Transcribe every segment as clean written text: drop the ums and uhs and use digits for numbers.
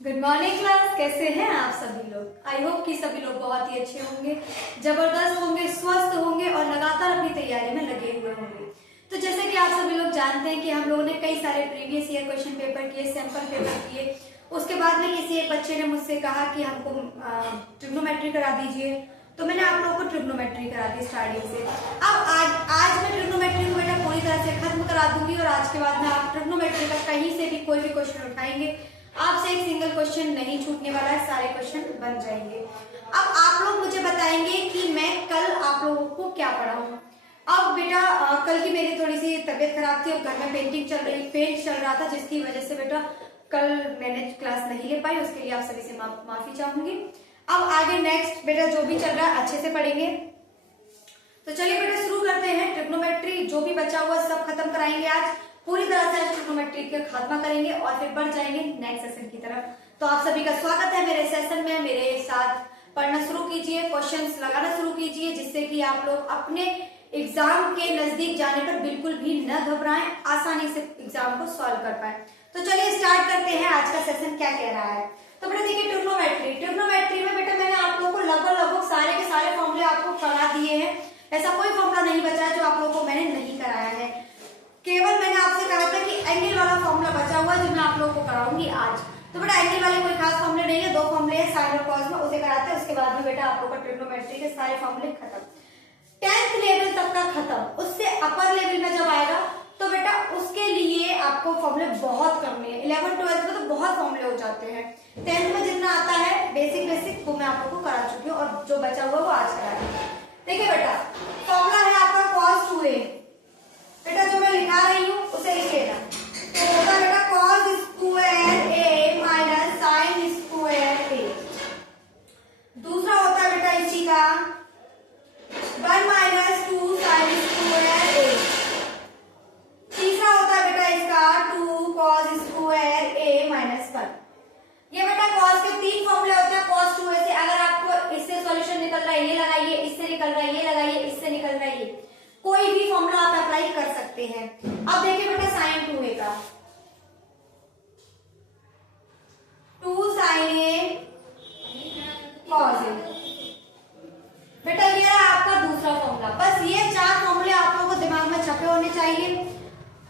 Good morning class. कैसे हैं आप सभी लोग? आई होप कि सभी लोग बहुत ही अच्छे होंगे, जबरदस्त होंगे, स्वस्थ होंगे और लगातार अपनी तैयारी में लगे हुए होंगे। तो जैसे कि आप सभी लोग जानते हैं कि हम लोगों ने कई सारे प्रीवियस ईयर क्वेश्चन पेपर किए, सैंपल पेपर किए। उसके बाद में किसी एक बच्चे ने मुझसे कहा कि हमको ट्रिग्नोमेट्री करा दीजिए, तो मैंने आप लोगों को ट्रिग्नोमेट्री करा दी स्टार्टिंग से। अब आज मैं ट्रिग्नोमेट्री को बेटा पूरी तरह से खत्म करा दूंगी और आज के बाद में आप ट्रिग्नोमेट्री का कहीं से भी कोई भी क्वेश्चन उठाएंगे, आपसे एक सिंगल क्वेश्चन नहीं छूटने वाला है, सारे क्वेश्चन बन जाएंगे। अब आप लोग मुझे बताएंगे कि मैं कल आप लोगों को क्या पढ़ाऊं। अब बेटा कल की मेरी थोड़ी सी तबीयत खराब थी और घर में पेंट चल रहा था, जिसकी वजह से बेटा कल मैंने क्लास नहीं ले पाई। उसके लिए आप सभी से माफी चाहूंगी। अब आगे नेक्स्ट बेटा जो भी चल रहा है अच्छे से पढ़ेंगे। तो चलिए बेटा शुरू करते हैं। ट्रिग्नोमेट्री जो भी बचा हुआ सब खत्म कराएंगे आज, पूरी तरह से ट्रिग्नोमेट्री का खात्मा करेंगे और फिर बढ़ जाएंगे नेक्स्ट सेशन की तरफ। तो आप सभी का स्वागत है मेरे सेशन में। मेरे साथ पढ़ना शुरू कीजिए, क्वेश्चंस लगाना शुरू कीजिए, जिससे कि आप लोग अपने एग्जाम के नजदीक जाने पर बिल्कुल भी न घबराएं, आसानी से एग्जाम को सॉल्व कर पाए। तो चलिए स्टार्ट करते हैं आज का सेशन क्या कह रहा है। तो बेटा देखिए ट्रिग्नोमेट्री में बेटा मैंने आप लोगों को लगभग सारे के सारे फॉर्मूले आपको करा दिए हैं। ऐसा कोई फॉर्मूला नहीं बचा है जो आप लोगों को मैंने नहीं कराया है। केवल मैंने आपसे कहा था कि एंगल वाला फॉर्मूला बचा हुआ है जो मैं आप लोगों को कराऊंगी आज। तो बेटा एंगल वाले कोई खास फॉर्मूले नहीं है, दो फॉर्मूले हैं साइन और कॉस में, उसे कराते हैं। उसके बाद में बेटा आप लोगों का ट्रिग्नोमेट्री के सारे फॉर्मूले खत्म, 10th लेवल तक का खत्म। उससे अपर लेवल में जब आएगा तो बेटा उसके लिए आपको फॉर्मूले बहुत करने हैं। 11th 12th में तो बहुत फॉर्मूले हो जाते हैं। 10th में जितना आता है बेसिक वो मैं आप लोगों को करा चुकी हूँ और जो बचा हुआ वो आज करा है। देखिए बेटा फॉर्मूला है आपका cos 2a। बेटा जो मैं लिखा रही हूँ उसे लिख लेना। तो होगा बेटा cos square a minus sine square a। दूसरा होता है बेटा इसी का 1 माइनस 2 साइन स्क्वायर a। तीसरा होता है बेटा इसका 2 cos स्क्वायर a माइनस 1। ये बेटा cos के तीन फॉर्मूले होते हैं cos 2a से। अगर आपको इससे सॉल्यूशन निकल रहा है ये लगाइए, इससे निकल रहा है ये लगाइए, इससे निकल रहा है ये, कोई भी फॉर्मूला आप अप्लाई कर सकते हैं। अब देखिए बेटा साइन 2a का 2 साइन a cos a। बेटा ये रहा आपका दूसरा फॉर्मूला। बस ये चार फॉर्मूले आप लोगों को दिमाग में छपे होने चाहिए।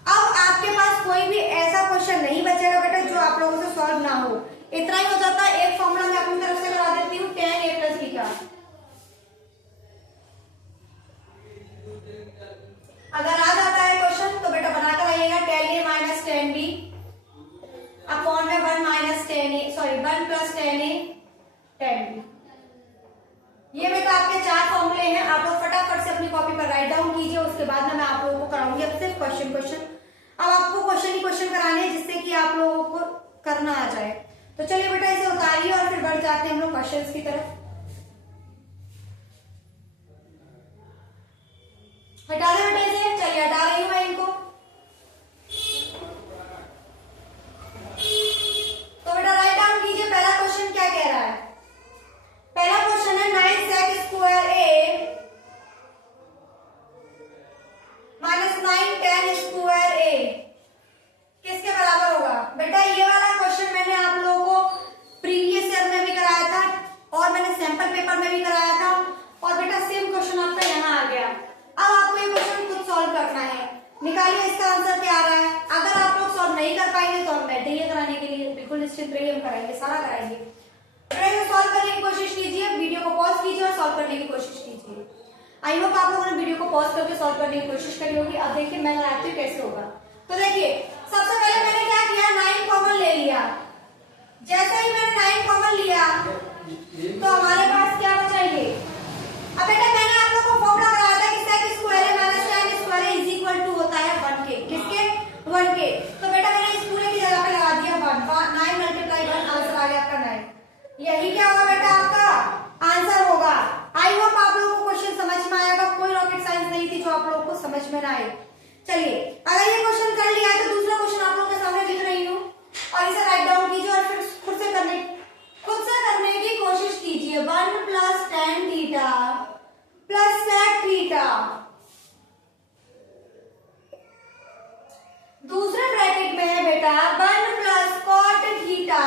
अब आपके पास कोई भी ऐसा क्वेश्चन नहीं बचेगा बेटा जो आप लोगों से सॉल्व ना हो। इतना ही हो जाता है। एक फॉर्मूला मैं अपनी तरफ से करा देती हूँ tan a प्लस b का। अगर आ जाता है क्वेश्चन तो बेटा बनाकर आइएगा tan a minus tan b upon में 1 minus tan a, sorry 1 plus tan a tan b। ये बेटा आपके चार फॉर्मूले हैं। आप लोग फटाफट से अपनी कॉपी पर राइट डाउन कीजिए। उसके बाद में मैं आप लोगों को कराऊंगी अब सिर्फ क्वेश्चन। अब आपको क्वेश्चन ही क्वेश्चन कराने हैं जिससे कि आप लोगों को करना आ जाए। तो चलिए बेटा इसे उतारिए और फिर बढ़ जाते हैं हम लोग क्वेश्चंस की तरफ। हटा दे बेटा इसे। चलिए हटा रही हूं मैं इनको। तो बेटा राइट डाउन कीजिए। पहला क्वेश्चन क्या कह रहा है? पहला क्वेश्चन है 9 sec square a minus 9 tan square a किसके बराबर होगा? बेटा ये वाला क्वेश्चन मैंने आप लोगों को प्रीवियस ईयर में भी कराया था और मैंने सैंपल पेपर में भी कराया था और बेटा सेम क्वेश्चन आपका यहाँ आ गया। अब आपको ये क्वेश्चन खुद सॉल्व करना है। निकालिए इसका आंसर क्या आ रहा है। अगर आप लोग सॉल्व नहीं कर पाएंगे तो हम बैठेंगे कराने के लिए, बिल्कुल निश्चित रहिए, हम कराएंगे, सारा कराएंगे। सॉल्व करने की कोशिश कीजिए, वीडियो को पॉज कीजिए और सॉल्व करने की कोशिश कीजिए। आई होप आप लोगों ने वीडियो को पॉज करके सॉल्व करने की कोशिश करी होगी। अब देखिए मैं लगाती हूँ कैसे होगा। तो देखिए सबसे पहले मैंने क्या किया, 9 कॉमन ले लिया। जैसे ही मैंने 9 कॉमन लिया तो हमारे पास क्या बचा ये। अब बेटा मैंने आप लोगों को फॉर्मूला कराया था कि sec square a minus tan square a is equal to होता है 1 के। किसके? 1 के। तो बेटा मैंने इस पूरे की जगह पे लगा दिया 1। 9 मल्टीप्लाई 1 आंसर आ गया आपका 9। यही क्या होगा बेटा आपका आंसर होगा। आई होप आप लोगों को क्वेश्चन समझ में आएगा। कोई रॉकेट साइंस नहीं थी जो आप लोगों को समझ में ना आए। चलिए अगर ये क्वेश्चन कर लिया है तो दूसरा क्वेश्चन आप लोगों के सामने लिख रही हूँ और इसे राइट डाउन कीजिए और फिर खुद से करने की कोशिश कीजिए। 1 plus tan theta plus sec theta, दूसरे ब्रैकेट में है बेटा 1 प्लस cot थीटा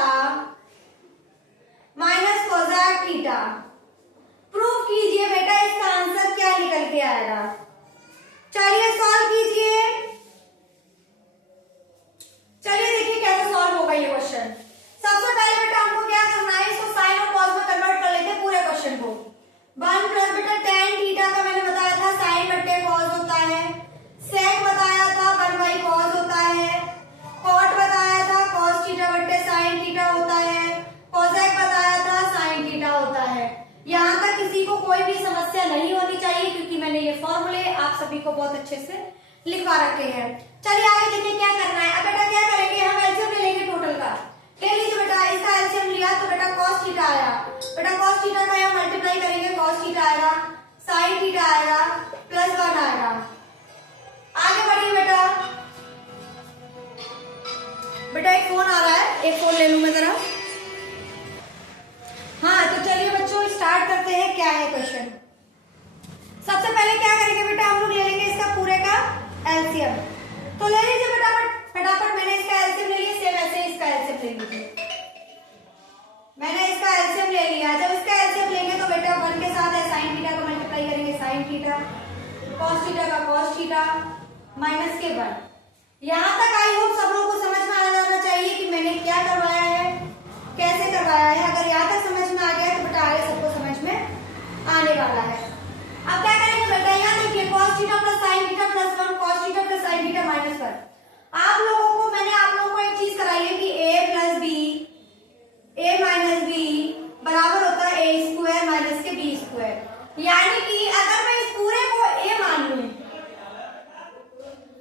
कोई भी समस्या नहीं होनी चाहिए, क्योंकि मैंने ये फॉर्मूले आप सभी को बहुत अच्छे से लिखवा रखे हैं। चलिए आगे देखिए क्या करना है। अब बेटा क्या करेंगे, हम एलसीएम ले लेंगे टोटल का। ले लीजिए बेटा, इसका एलसीएम लिया तो बेटा cos थीटा आया। बेटा cos थीटा का यहाँ मल्टीप्लाई करेंगे, cos थीटा आएगा, sin थीटा आएगा, +1 आएगा। आगे बढ़िए बेटा। बेटा एक फोन आ रहा है, एक फोन ले लूं मैं जरा। हाँ तो चलिए बच्चों स्टार्ट करते हैं। क्या है क्वेश्चन? सबसे पहले क्या करेंगे बेटा, हम लोग ले लेंगे इसका पूरे का एलसीएम। तो ले लीजिए फटाफट मैंने इसका एलसीएम ले लिया, सेम ऐसे इसका एलसीएम ले लीजिए। मैंने इसका एलसीएम ले लिया। जब इसका एलसीएम लेंगे तो बेटा 1 के साथ है sin थीटा को मल्टीप्लाई करेंगे, sin थीटा, cos थीटा का cos थीटा, माइनस के 1। यहाँ तक आई होप सब लोगों को समझ में आ जाना चाहिए कि मैंने क्या करवाया है, कैसे करवाया है। अगर यहाँ तक समझ में आ गया तो बेटा आगे सबको समझ में आने वाला है। अब क्या करेंगे बेटा, यहाँ देखिए cos theta plus sin theta plus 1, cos theta plus sin theta minus 1। मैंने आप लोगों को एक चीज कराई है कि a plus B, a minus B बराबर होता है a स्क्वायर माइनस के b स्क्वायर। यानी कि अगर मैं इस पूरे को a मान लूं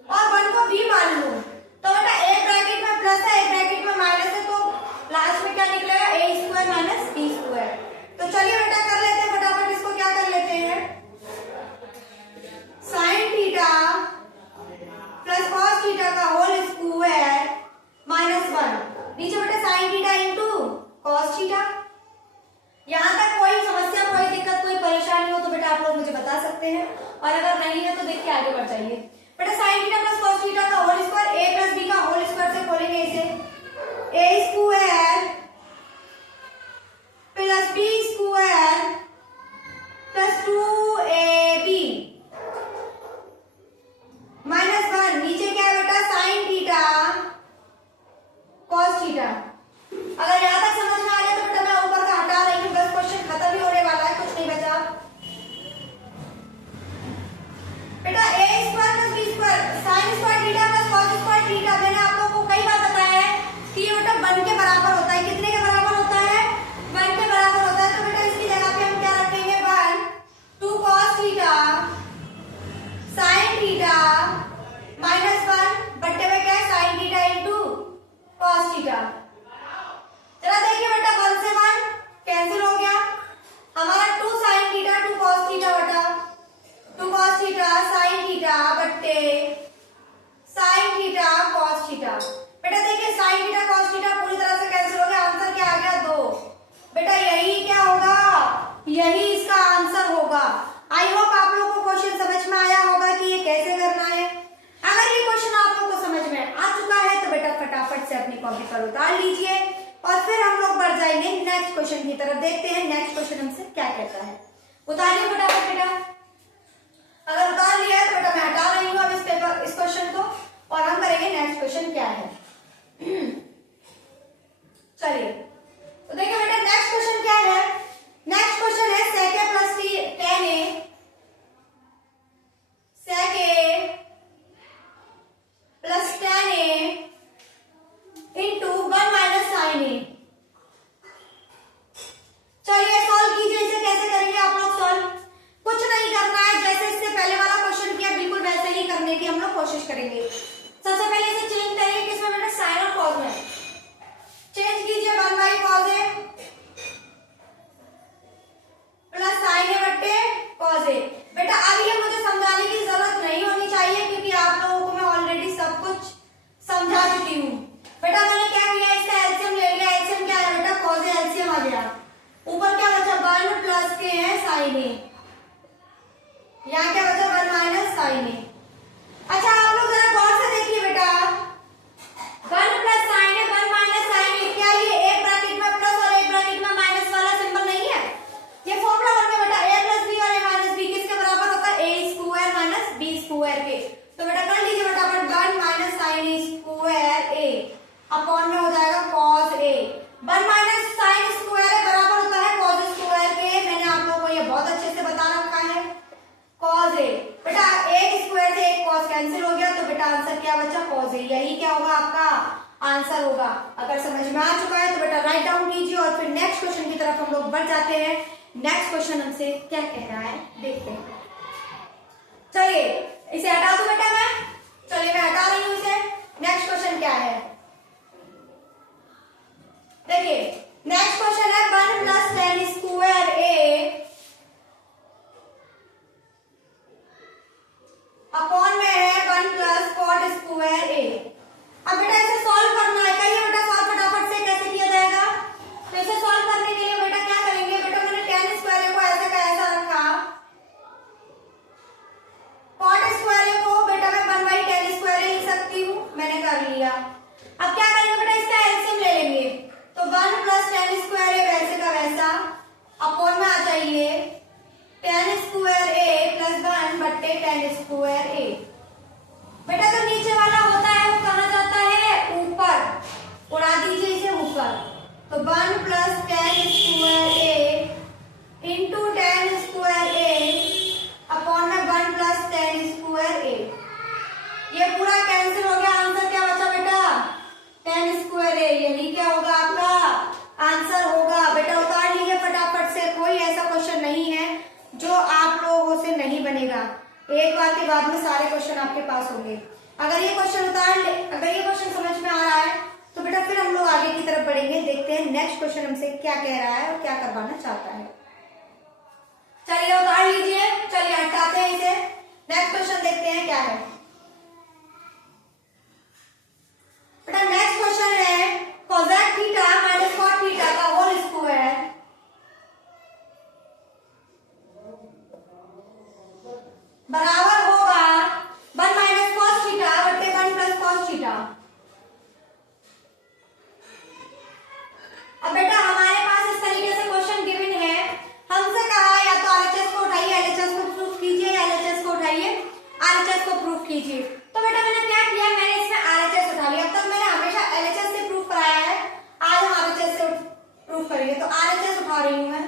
और 1 को b मान लूं तो बेटा एक ब्रैकेट में प्लस है, एक ब्रैकेट में माइनस है, तो लास्ट में क्या निकलेगा, a square minus b square. तो चलिए बेटा कर लेते हैं फटाफट, इसको क्या कर लेते हैं, sin theta plus cos theta का होल स्क्वायर माइनस 1। नीचे बेटा sin theta into cos theta. यहाँ तक कोई समस्या, कोई दिक्कत, कोई परेशानी हो तो बेटा आप लोग मुझे बता सकते हैं, और अगर नहीं है तो देखिए आगे बढ़ जाइए। बेटा sin theta plus cos theta का whole square, a plus b का होल स्क्वायर से खोलेंगे इसे, a square plus b square plus 2ab minus 1। नीचे क्या है बेटा, sin थीटा cos थीटा। अगर यहाँ तक समझ में आ गया तो बेटा मैं ऊपर का हटा रही हूँ, बस क्वेश्चन खत्म ही होने वाला है, कुछ नहीं बचा। बेटा a square plus b square, sin square theta plus cos square theta. मैंने आप लोगों को कई बार बताया है कि ये बेटा 1 के बराबर होता है। कितने के बराबर होता है, 1 के बराबर होता है। तो बेटा इसकी जगह पे हम क्या रखेंगे, 1 2 cos theta sin theta minus 1 बट्टे में क्या है, sin theta into cos theta. जरा देखिए बेटा 1 से 1 कैंसिल हो गया, हमारा 2 sin थीटा 2 cos थीटा बटा 2 cos थीटा sin थीटा बट्टे sin थीटा cos थीटा। बेटा देखिए sin थीटा cos थीटा पूरी तरह से कैंसिल हो गया, आंसर क्या आ गया, 2। बेटा यही क्या होगा, यही इसका आंसर होगा। आई होप आप लोगों को क्वेश्चन समझ में आया होगा कि ये कैसे करना है। अगर ये क्वेश्चन आप लोगों को समझ में आ चुका है तो बेटा फटाफट से अपनी कॉपी पर उतार लीजिए, और फिर हम लोग बढ़ जाएंगे नेक्स्ट क्वेश्चन की तरफ। देखते हैं नेक्स्ट क्वेश्चन हमसे क्या कहता है। उतारिए फटाफट बेटा। अगर उतार लिया है तो बेटा मैं हटा रही हूँ अब इस क्वेश्चन को, और हम करेंगे नेक्स्ट क्वेश्चन क्या है। चलिए तो देखिए बेटा नेक्स्ट क्वेश्चन क्या है। नेक्स्ट क्वेश्चन है sec a plus tan a, sec a plus tan a into 1 minus sin a। चलिए सॉल्व कीजिए, इसे कैसे करेंगे आप लोग सॉल्व। कुछ नहीं करना है, जैसे इससे पहले वाला क्वेश्चन किया बिल्कुल वैसे ही करने की हम लोग कोशिश करेंगे। सबसे पहले इसे चेंज करेंगे, किसमें बेटा, साइन और कॉस में। चेंज कीजिए 1 by cos A plus sine A बट्टे कॉस ए। बेटा अब ये मुझे समझाने की जरूरत नहीं होनी चाहिए, क्योंकि आप लोगों को मैं ऑलरेडी सब कुछ समझा चुकी हूँ। बेटा मैंने क्या किया, इसका एलसीएम ले लिया। एलसीएम क्या है बेटा, कॉस ए एलसीएम आ गया। ऊपर क्या बचा, 1 प्लस के है साइन ए, यहाँ क्या बचा, 1 माइनस साइन ए। अच्छा आप लोग जरा गौर से देखिए बेटा, 1 प्लस साइन ए 1 माइनस साइन ए, क्या ये एक ब्रैकेट में प्लस और एक ब्रैकेट में माइनस वाला सिंबल नहीं है। ये फॉर्मूला बन गया बेटा, a प्लस बी और a माइनस बी किसके बराबर होता है, a square minus b square के। तो बेटा कर लीजिए फटाफट, 1 minus sine A square a upon में हो जाएगा cos a। 1 minus sine square है बराबर होता है cos स्क्वायर के। मैंने आप लोगों को ये बहुत अच्छे से बता रखा है, cos a। बेटा एक स्क्वायर से एक cos कैंसिल हो गया, तो बेटा आंसर क्या बचा, cos a। यही क्या होगा, आपका आंसर होगा। अगर समझ में आ चुका है तो बेटा राइट डाउन कीजिए, और फिर नेक्स्ट क्वेश्चन की तरफ हम लोग बढ़ जाते हैं। नेक्स्ट क्वेश्चन हमसे क्या कह रहा है देखते हैं। चलिए इसे हटा दो बेटा मैं, चलिए मैं हटा रही हूं इसे। नेक्स्ट क्वेश्चन क्या है देखिए, नेक्स्ट क्वेश्चन है 1 प्लस टेन स्क्वायर ए अपॉन में है 1 प्लस कॉट स्क्वायर ए। अब बेटा इसे सॉल्व करना है, कहिए बेटा सॉल्व फटाफट से कैसे किया जाएगा। तो इसे सॉल्व करने के लिए बेटा क्या करेंगे, बेटा मैंने टेन स्क्वायर को ऐसे का ऐसा रखा, कॉट स्क्वायर को बेटा मैं 1/10 स्क्वायर लिख सकती हूँ, मैंने कर लिया। अब क्या करेंगे बेटा, इसका एलसीएम ले लेंगे, तो 1 प्लस टेन स्क्वायर वैसे का वैसा अपॉन में आ जाइए 10 स्क्वायर ए प्लस 1 बट्टे 10 स्क्वायर ए। बेटा जो नीचे वाला होता है वो कहाँ जाता है, ऊपर, उड़ा दीजिए इसे ऊपर। तो 1 प्लस 10 स्क्वायर ए इंटू 10 स्क्वायर ए अपॉन में 1 प्लस 10 स्क्वायर ए। ये पूरा कैंसिल हो गया, आंसर क्या बचा बेटा 10 स्क्वायर ए। यही क्या होगा आपका आंसर होगा। बेटा उतार लीजिए फटाफट से, कोई ऐसा क्वेश्चन नहीं है जो आप लोगों से नहीं बनेगा। एक बार के बाद में सारे क्वेश्चन आपके पास होंगे। अगर ये क्वेश्चन अगर ये क्वेश्चन समझ में आ रहा है तो बेटा फिर हम लोग आगे की तरफ बढ़ेंगे, देखते हैं नेक्स्ट क्वेश्चन हमसे क्या कह रहा है और क्या करवाना चाहता है। चलिए उतार लीजिए, चलिए हटाते हैं इसे। नेक्स्ट क्वेश्चन देखते हैं क्या है बेटा। नेक्स्ट क्वेश्चन है cosec theta minus cot theta का होल स्क्वायर बराबर होगा 1 माइनस कॉस थीटा बटे 1 प्लस कॉस थीटा। अब बेटा हमारे पास इस तरीके से क्वेश्चन गिवन है, हमसे कहा या तो आरएचएस को उठाइए, एलएचएस को प्रूफ कीजिए, या एलएचएस को उठाइए, आरएचएस को प्रूफ कीजिए। तो बेटा मैंने क्या किया, मैंने इसमें आरएचएस उठा लिया। अब तक मैंने हमेशा एलएचएस से प्रूफ कराया है, आज हम आरएचएस से प्रूफ करेंगे। तो आरएचएस उठा रही हूं मैं,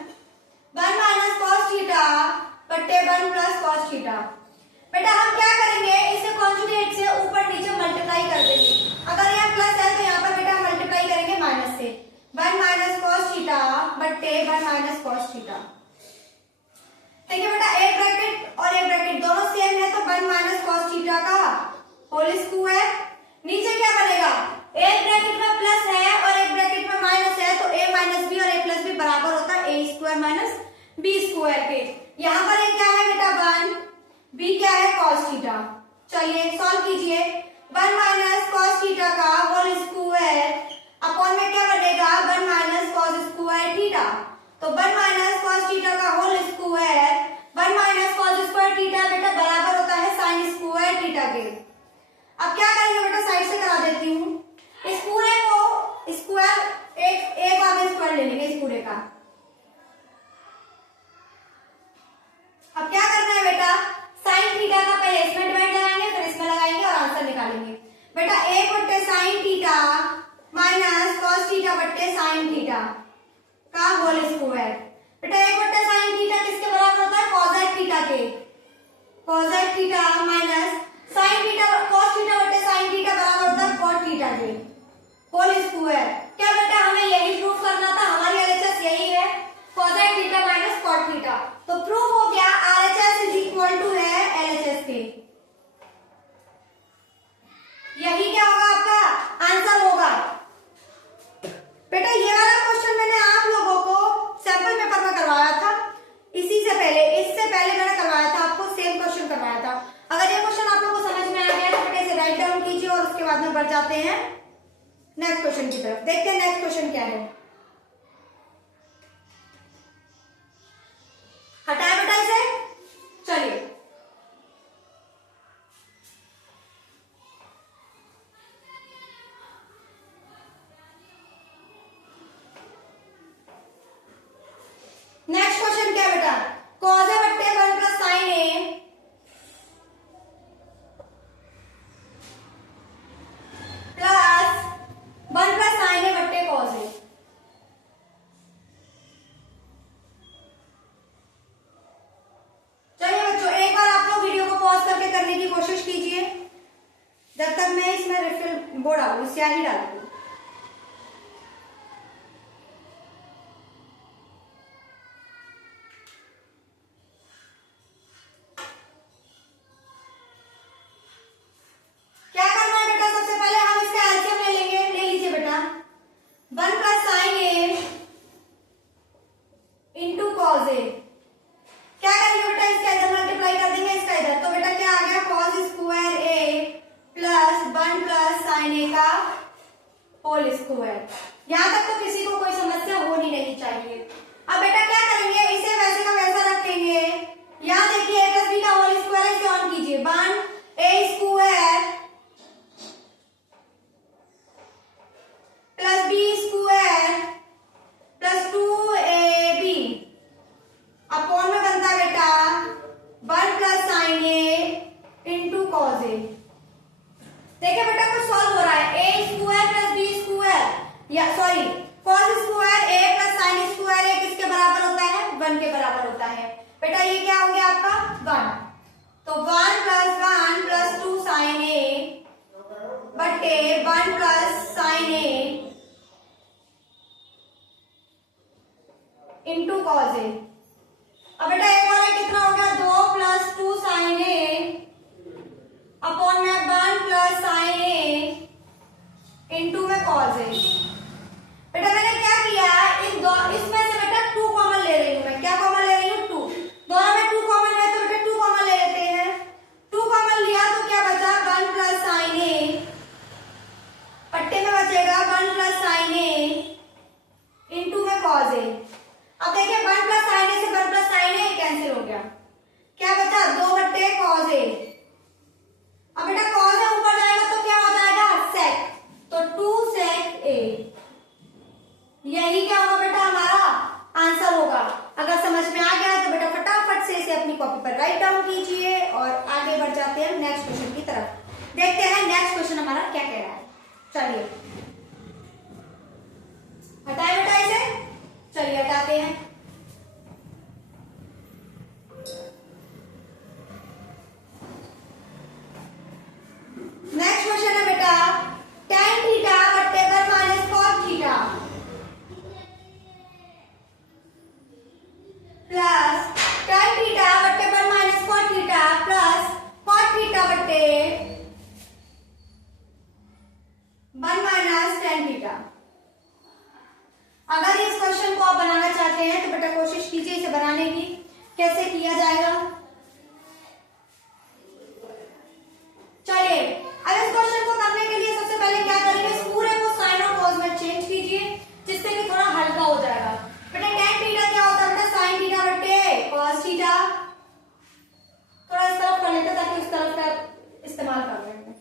1 माइनस कॉस थीटा बट्टे 1 प्लस कॉस थीटा। बेटा हम क्या करेंगे, इसे कॉन्जुगेट से ऊपर नीचे मल्टीप्लाई कर देंगे। अगर यहाँ प्लस है तो यहाँ पर बेटा मल्टीप्लाई करेंगे माइनस से, 1 माइनस कॉस थीटा बट्टे 1 माइनस कॉस थीटा। देखिए बेटा एक ब्रैकेट और एक ब्रैकेट दोनों सेम है, तो 1 माइनस कॉस थीटा का होल स्क्वायर। नीचे क्या बनेगा, एक ब्रैकेट में प्लस है और एक ब्रैकेट में माइनस है, तो a माइनस बी और a प्लस बी बराबर होता है a square minus B square के। यहाँ पर क्या है बेटा 1, b क्या है cos थीटा। चलिए सॉल्व कीजिए, 1 माइनस cos थीटा का होल स्क्वायर अपॉन में क्या बनेगा 1 माइनस cos स्क्वायर थीटा। तो 1 माइनस cos थीटा का whole square 1 minus cos square theta बेटा बराबर होता है sin स्क्वायर थीटा के। अब क्या करेंगे बेटा, साइड से करा देती हूँ, इस पूरे को स्क्वायर एक बार में स्क्वायर ले लेंगे इस पूरे का। अब क्या करना है बेटा, साइन थीटा का पहले इसमें डिवाइड लगाएंगे फिर इसमें लगाएंगे और आंसर निकालेंगे। बेटा 1 बट्टे sign theta minus cos theta बट्टे साइन थीटा का होल स्क्वायर। बेटा 1 बट्टे साइन थीटा किसके बराबर होता है, कॉसेक थीटा के। Cosec theta minus sine theta cos theta बट्टे साइन थीटा बराबर होता है कॉट थीटा के होल स्क्वायर। क्या बेटा हमें यही प्रूफ करना था, हमारी एलएचएस यही है, cosec theta minus cot theta. तो प्रूफ हो गया आरएचएस इज इक्वल टू है एलएचएस के। यही क्या होगा आपका आंसर होगा। बेटा ये वाला क्वेश्चन मैंने आप लोगों को सैंपल पेपर में करवाया था, इससे पहले मैंने करवाया था आपको, सेम क्वेश्चन करवाया था। अगर ये क्वेश्चन आप लोगों को समझ में आ गया तो बेटा इसे राइट डाउन कीजिए और उसके बाद में बढ़ जाते हैं नेक्स्ट क्वेश्चन की तरफ। देखते हैं नेक्स्ट क्वेश्चन क्या है। हटाए बेटा इसे, चलिए नेक्स्ट क्वेश्चन क्या बेटा, cos a बट्टे 1 plus sine A plus 1 plus sine A बट्टे cos ए। सॉरी कॉस स्क्वायर ए प्लस साइन स्क्वायर ए किसके बराबर होता है? 1 के बराबर होता है। बेटा ये क्या हो गया आपका 1, तो 1 प्लस 2 साइन ए बटे 1 plus sine A into cos A. अब बेटा एक वाला कितना हो गया 2 प्लस 2 साइन ए अपॉन में 1 प्लस साइन ए इंटू में कॉस ए। बेटा मैंने क्या किया इसमें से बेटा 2 कॉमन ले रही हूं मैं। क्या कॉमन ले रही हूँ? 2। दोनों में 2 कॉमन है तो बेटा 2 कॉमन ले लेते हैं। 2 कॉमन लिया तो क्या बचा 1 प्लस साइन ए पट्टे में बचेगा 1 प्लस साइन ए इंटू में कॉस ए। अब देखिए 1 प्लस साइन ए से 1 प्लस साइन ए कैंसिल हो गया। क्या बचा 2 बट्टे कॉस ए। अब बेटा कॉस ए ऊपर जाएगा तो क्या हो जाएगा सेक, तो 2 सेक ए। यही क्या होगा बेटा हमारा आंसर होगा। अगर समझ में आ गया तो बेटा फटाफट से इसे अपनी कॉपी पर राइट डाउन कीजिए और आगे बढ़ जाते हैं नेक्स्ट क्वेश्चन की तरफ। देखते हैं नेक्स्ट क्वेश्चन हमारा क्या कह रहा है। चलिए हटाए बेटा इसे, चलिए हटाते हैं। नेक्स्ट क्वेश्चन है बेटा tan थीटा बट्टे पर minus cos theta plus tan theta बट्टे पर minus cos theta plus cos theta बट्टे 1 माइनस tan थीटा। अगर इस क्वेश्चन को आप बनाना चाहते हैं तो बेटा कोशिश कीजिए इसे बनाने की। कैसे किया जाएगा? चलिए अब इस क्वेश्चन को करने के लिए सबसे पहले क्या करेंगे, इस पूरे को साइन और कॉस में चेंज कीजिए जिससे कि थोड़ा हल्का हो जाएगा। बेटा tan थीटा क्या होता है? बेटा साइन थीटा बट्टे कॉस थीटा। थोड़ा इस तरफ कर लेते ताकि उस तरफ का इस्तेमाल कर लेंगे।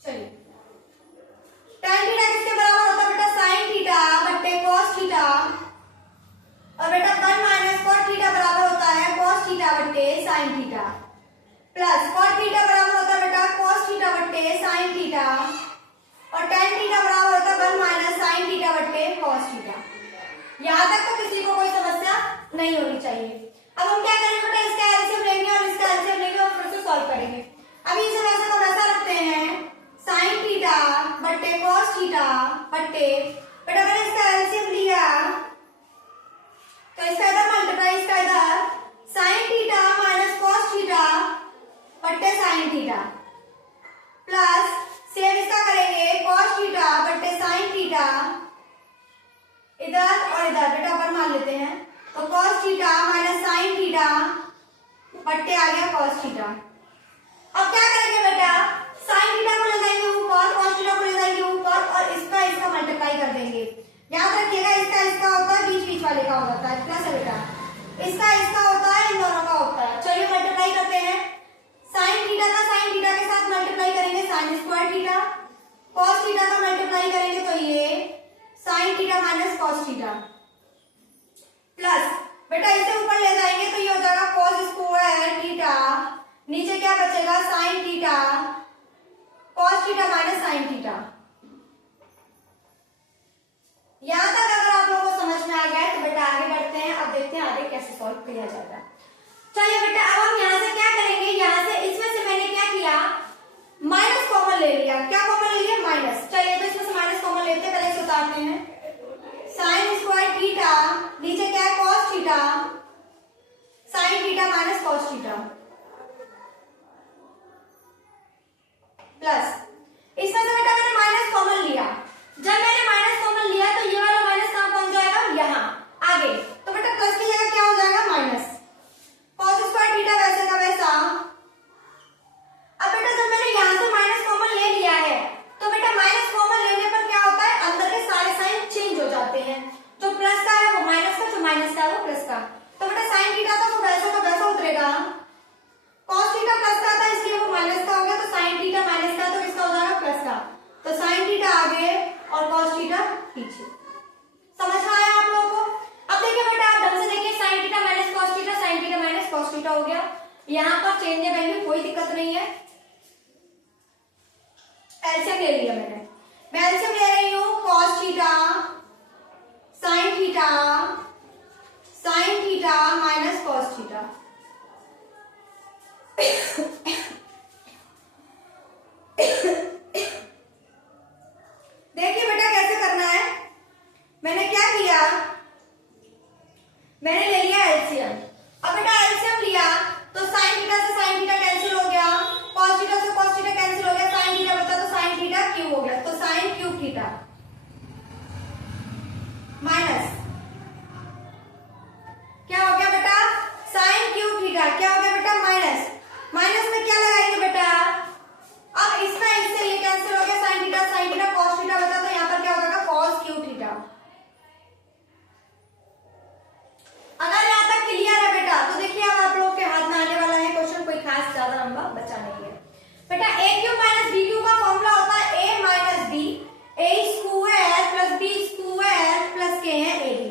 चलिए tan थीटा किसके बराबर होता है? बेटा साइन थीटा बट्टे कॉस थीटा और बेटा 1 माइनस cos थीटा बराबर होता है cos थीटा बट्टे sine theta plus cos theta बराबर होता है बेटा cos थीटा बट्टे साइन थीटा और tan थीटा बराबर होता है 1 माइनस साइन थीटा बट्टे cos थीटा। यहां तक तो किसी को कोई समस्या नहीं होनी चाहिए। अब हम क्या करेंगे बेटा इसका एलसीएम लेंगे और इसका एलसीएम लेंगे और फिर से सॉल्व करेंगे। अभी इसे वैसे को वैसा रखते हैं साइन थीटा बट्टे cos थीटा बट्टे बेटा मैंने इसका एलसीएम लिया तो इसका इधर मल्टीप्लाई इसका इधर sign theta minus cos theta बट्टे साइन थीटा प्लस सेम इसका करेंगे cos थीटा बट्टे साइन थीटा इधर और इधर बेटा अपन मान लेते हैं तो cos theta minus sine theta बट्टे आ गया cos थीटा। अब क्या करेंगे बेटा साइन थीटा को ले जाएंगे ऊपर, cos थीटा को ले जाएंगे ऊपर और इसका मल्टीप्लाई कर देंगे। याद रखिएगा इसका होता है बीच वाले का होता है प्लस है बेटा, इसका होता है इन दोनों का होता है। चलिए मल्टीप्लाई करते हैं। साइन थीटा का साइन थीटा के साथ मल्टीप्लाई करेंगे sine square theta, cos theta का मल्टीप्लाई करेंगे तो ये sign theta minus cos theta plus बेटा इसे ऊपर ले जाएंगे तो ये हो जाएगा cos स्क्वायर थीटा, नीचे क्या बचेगा sine theta cos theta minus sine theta. यहां तक अगर आप लोगों को समझ में आ गया है तो बेटा आगे बढ़ते हैं। अब देखते हैं आगे कैसे सॉल्व किया जाएगा। चलिए बेटा अब हम यहां से क्या करेंगे, यहां से इसमें से मैंने क्या किया माइनस कॉमन ले लिया। क्या कॉमन ले लिया? माइनस। चलिए तो इसमें से माइनस कॉमन लेते हैं, पहले इसे उतारते हैं। साइन स्क्वायर थीटा नीचे क्या है cos theta sine theta minus cos theta plus इसमें से बेटा मैंने माइनस कॉमन लिया। जब मैंने माइनस कॉमन लिया तो ये वाला माइनस कहां पहुंच जाएगा? यहाँ आगे, तो बेटा प्लस की जगह क्या हो जाएगा माइनस cos स्क्वायर थीटा वैसे का वैसा। अब बेटा जब मैंने यहां से माइनस कॉमन ले लिया है तो बेटा माइनस कॉमन लेने पर क्या होता है अंदर के सारे साइन चेंज हो जाते हैं। जो प्लस का है वो माइनस का, जो माइनस का है वो प्लस का। तो बेटा साइन थीटा का वैसा उतरेगा, cos थीटा प्लस का था इसलिए वो माइनस का हो गया, तो साइन थीटा माइनस का तो किसका हो जाएगा प्लस का। तो साइन थीटा आगे और cos थीटा पीछे। समझ में आया आप लोगों को? अब देखिए बेटा आप ढंग से देखिए sign theta minus cos theta sine theta minus cos theta हो गया। यहाँ पर चेंज वैल्यू कोई दिक्कत नहीं है, एलसीएम ले लिया मैंने। मैं एलसीएम ले रही हूँ cos theta sin theta minus cos theta. देखिए बेटा कैसे करना है। मैंने क्या किया, मैंने ले लिया एलसीएम। अब बेटा एलसीएम लिया तो sin थीटा से sin थीटा कैंसिल हो गया, cos थीटा से cos थीटा कैंसिल हो गया, sin थीटा बचा तो sin थीटा क्यूब हो गया, तो sin क्यूब थीटा माइनस क्या हो गया बेटा, sin क्यूब थीटा क्या हो गया बेटा, माइनस। माइनस में क्या लगाएंगे बेटा, अब इसका इससे ये कैंसिल हो गया, sin थीटा cos थीटा बचा तो यहाँ पर क्या होगा, cos क्यूब थीटा। अगर यहाँ तक क्लियर है बेटा तो देखिए अब आप लोगों के हाथ में आने वाला है क्वेश्चन, कोई खास ज्यादा लंबा बचा नहीं है बेटा। A cube minus B cube का फॉर्मूला होता है A minus B, A square plus B square plus के है A B,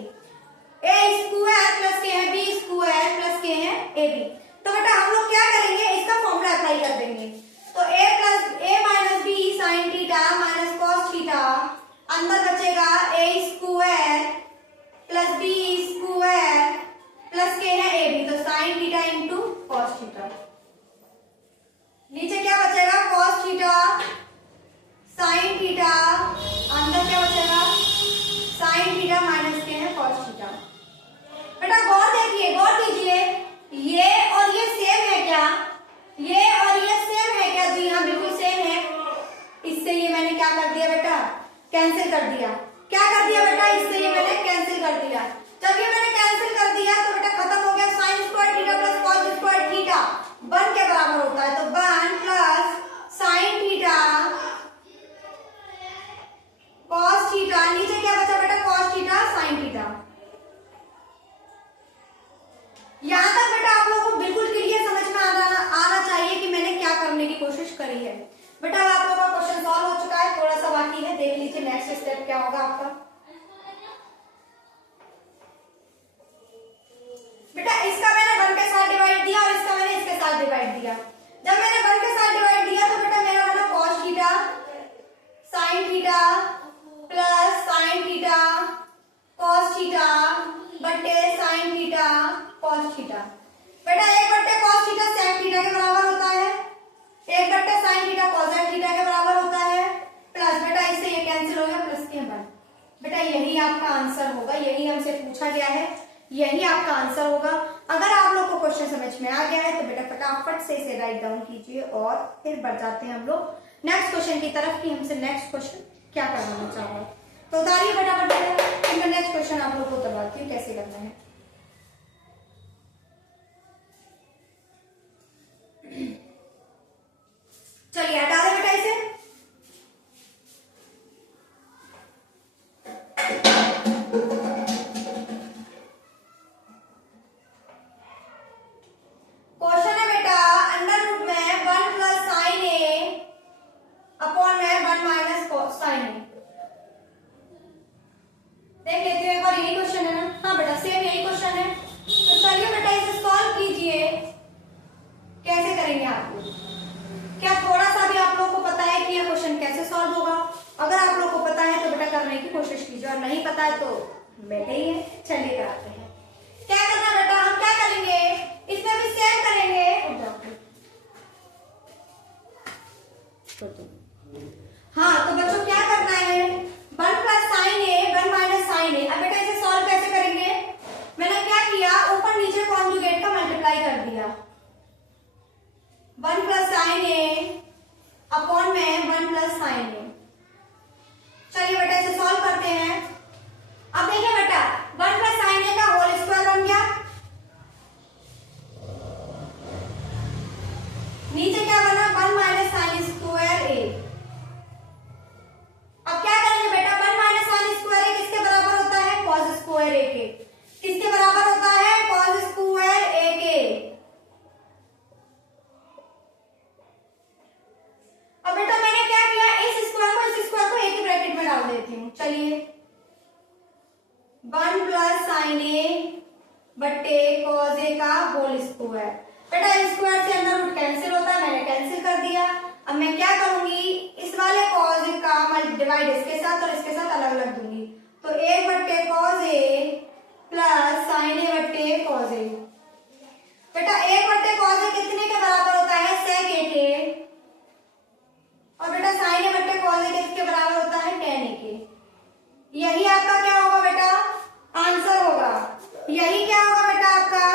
A square plus के है बी स्क्वायर प्लस के है ए बी। तो बेटा हम लोग क्या करेंगे, इसका फॉर्मूला अप्लाई कर देंगे। तो A minus B sine theta minus cos theta, अंदर बचेगा A square plus B square plus के है ए बी, तो sine theta into cos theta. नीचे क्या बचेगा, कॉस थीटा साइन थीटा, अंदर क्या बचेगा, साइन थीटा माइनस के है कॉस थीटा। बेटा गौर देखिए, गौर कीजिए, ये और ये सेम है क्या, ये और ये सेम है क्या, जी हाँ बिल्कुल सेम है। इससे ये मैंने क्या कर दिया बेटा, कैंसिल कर दिया। क्या कर दिया बेटा, इससे ये मैंने कैंसिल कर दिया। जब ये मैंने कैंसिल कर दिया तो बेटा खत्म हो गया, sine square theta plus cos square theta 1 के बराबर होता है, तो 1 plus sine theta cos theta, नीचे क्या बचा बेटा, कॉस थीटा साइन थीटा। यहां तक बेटा आप लोगों को बिल्कुल क्लियर समझ में आना चाहिए कि मैंने क्या करने की कोशिश करी है। बेटा आप लोगों का क्वेश्चन सॉल्व हो चुका है, थोड़ा सा बाकी है, देख लीजिए नेक्स्ट स्टेप क्या होगा आपका। बेटा इसका मैंने 1 के साथ डिवाइड दिया और इसका मैंने इसके साथ डिवाइड दिया। जब मैंने 1 के साथ डिवाइड दिया तो बेटा मेरा बना cos theta sin theta plus sin theta cos theta बटे sin थीटा cos थीटा। बेटा 1 बटे cos थीटा sec थीटा के बराबर होता है, 1 बटे sin थीटा cosec थीटा के बराबर होता है, प्लस बेटा इससे ये कैंसिल हो गया, प्लस के 1। बेटा यही आपका आंसर होगा, यही हमसे पूछा गया है, यही आपका आंसर होगा। अगर आप लोग को क्वेश्चन समझ में आ गया है तो बेटा फटाफट से इसे राइट डाउन कीजिए और फिर बढ़ जाते हैं हम लोग नेक्स्ट क्वेश्चन की तरफ कि हमसे नेक्स्ट क्वेश्चन क्या करवाना चाह रहा है। तो उतारिए फटाफट, फिर मैं नेक्स्ट क्वेश्चन आप लोग को बताती हूँ कैसे करना है। चलिए हटा दे बेटा इसे। क्वेश्चन है बेटा अंडर रूट में 1 प्लस साइन ए अपॉन में 1 माइनस साइन ए। देख लेते हैं एक बार, यही क्वेश्चन है ना, हाँ बेटा सेम यही क्वेश्चन है। तो चलिए बेटा इसे सॉल्व कीजिए, कैसे करेंगे आप लोग, क्या थोड़ा सा भी आप लोगों को पता है कि यह क्वेश्चन कैसे सॉल्व होगा? अगर आप लोग को पता है तो बेटा करने की कोशिश कीजिए, और नहीं पता है तो बैठे ही है। चलिए कराते हैं। क्या करना बेटा, हम क्या करेंगे, इसमें भी सेम करेंगे। हाँ तो बच्चों क्या करना है, 1 प्लस साइन ए 1 माइनस साइन ए। अब बेटा इसे सॉल्व कैसे करेंगे, मैंने क्या किया, ऊपर नीचे कॉन्जुगेट का मल्टीप्लाई कर दिया, 1 प्लस साइन ए अपॉन में 1 प्लस साइन ए। चलिए बेटा इसे सॉल्व करते हैं। अब देखिए बेटा 1 प्लस साइन ए का होल स्क्वायर बन गया, नीचे क्या बना 1 माइनस साइन स्क्वायर ए। अब क्या करेंगे बेटा, 1 माइनस साइन स्क्वायर ए किसके बराबर होता है, कॉस स्क्वायर ए के। किसके बराबर होता है, कॉस स्क्वायर ए के। अब बेटा मैंने क्या किया, इस स्क्वायर को एक ही ब्रैकेट में डाल देती हूँ। चलिए 1 प्लस साइन ए बटे कॉस ए का होल स्क्वायर। बेटा स्क्वायर से अंदर रूट कैंसिल होता है, मैंने कैंसिल कर दिया। अब मैं क्या करूंगी, इस वाले cos का डिवाइड इसके साथ और इसके साथ अलग अलग दूंगी, तो a बट्टे cos a plus sin a बट्टे cos a। बेटा 1 बट्टे cos a कितने के बराबर होता है, sec a के, और बेटा sin a बट्टे cos a किसके बराबर होता है, tan a के। यही आपका क्या होगा बेटा, आंसर होगा। यही क्या होगा बेटा, आपका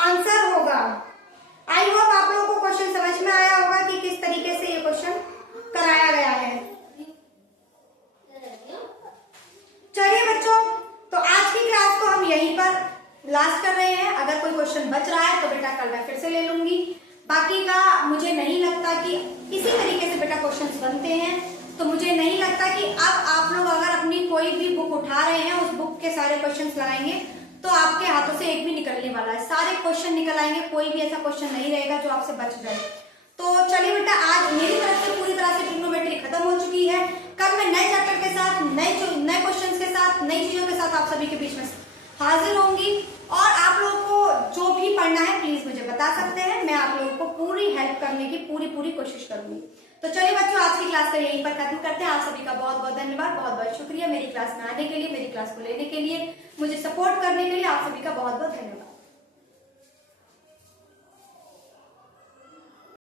आंसर होगा। आई होप आप लोगों को क्वेश्चन समझ में आया होगा कि किस तरीके से ये क्वेश्चन कराया गया है। चलिए बच्चों, तो आज की क्लास को हम यहीं पर लास्ट कर रहे हैं। अगर कोई क्वेश्चन बच रहा है तो बेटा कल मैं फिर से ले लूंगी। बाकी का मुझे नहीं लगता कि इसी तरीके से बेटा क्वेश्चंस बनते हैं, तो मुझे नहीं लगता कि अब आप लोग अगर अपनी कोई भी बुक उठा रहे हैं, उस बुक के सारे क्वेश्चंस लगाएंगे तो आपके हाथों से एक भी निकलने वाला है, सारे क्वेश्चन निकल आएंगे, कोई भी ऐसा क्वेश्चन नहीं रहेगा जो आपसे बच जाए। तो चलिए बेटा, आज मेरी तरफ से पूरी तरह से ट्रिग्नोमेट्री खत्म हो चुकी है। कल मैं नए चैप्टर के साथ, नए क्वेश्चंस के साथ, नई चीजों के साथ आप सभी के बीच में हाजिर होंगी। और आप लोगों को जो भी पढ़ना है प्लीज मुझे बता सकते हैं, मैं आप लोगों को पूरी हेल्प करने की पूरी कोशिश करूंगी। तो चलिए बच्चों, आज की क्लास को यहीं पर खत्म करते हैं। आप सभी का बहुत बहुत धन्यवाद, बहुत बहुत शुक्रिया मेरी क्लास में आने के लिए, मेरी क्लास को लेने के लिए, मुझे सपोर्ट करने के लिए आप सभी का बहुत बहुत धन्यवाद।